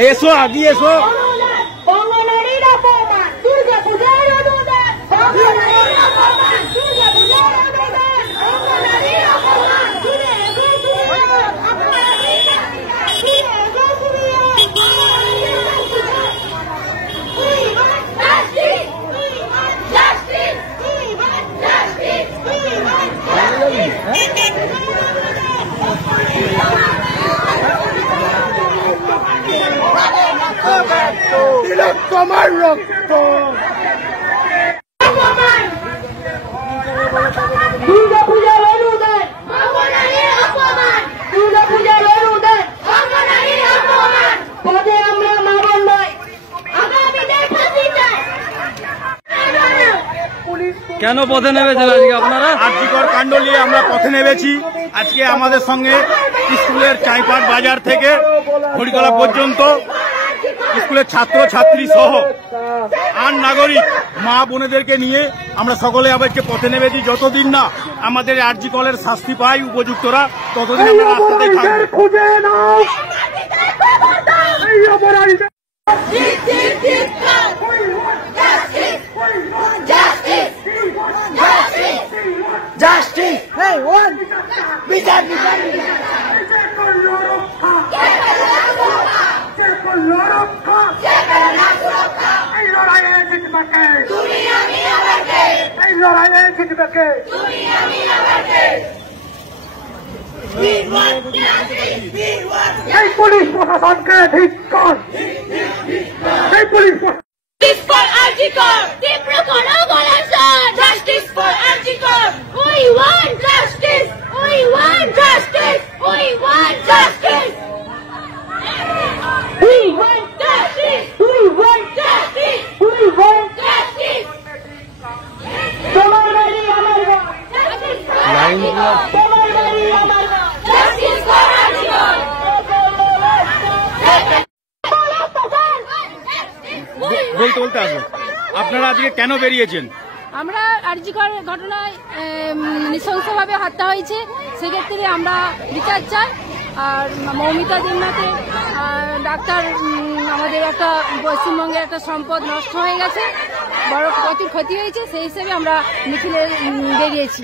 এসো আগে এসো। তোমার রক্ত দুর্গা পূজার অনুদান, দুর্গা পূজার অনুদান, পদে আমরা মারণ নয়, কেন পথে নেমেছেন আজকে আপনারা? আর্যিকর কাণ্ড নিয়ে আমরা পথে নেমেছি। আজকে আমাদের সঙ্গে স্কুলের চাইপাট বাজার থেকে হরিকলা পর্যন্ত স্কুলের ছাত্র ছাত্রী সহ আর নাগরিক মা বোনেদেরকে নিয়ে আমরা সকলে আবারকে পথে নেমেছি। যতদিন না আমাদের আর্যিকরের শাস্তি পাই উপযুক্তরা, ততদিন আমরা রাস্তাতেই থাকবো। পুলিশ প্রশাসনকে ধিক্কার, পুলিশ for Arjikor, তীব্র করো গলার স্বর, justice for Arjikor, we want justice, we want justice, we want justice, we want justice, we want justice, we want justice. তোমার বাড়ি আমার ঘর, justice for Arjikor, তোমার বাড়ি আমার ঘর, justice for Arjikor. বলতে বলতে আসবেন, আপনারা আজকে কেন বেরিয়েছেন? আমরা আরজিকর ঘটনায় নৃশংসভাবে হত্যা হয়েছে, সেক্ষেত্রে আমরা বিচার চাই। আর মৌমিতা দেবনাথে ডাক্তার আমাদের একটা পশ্চিমবঙ্গের একটা সম্পদ নষ্ট হয়ে গেছে, বড় প্রচুর ক্ষতি হয়েছে, সেই হিসেবে আমরা মিছিলে বেরিয়েছি।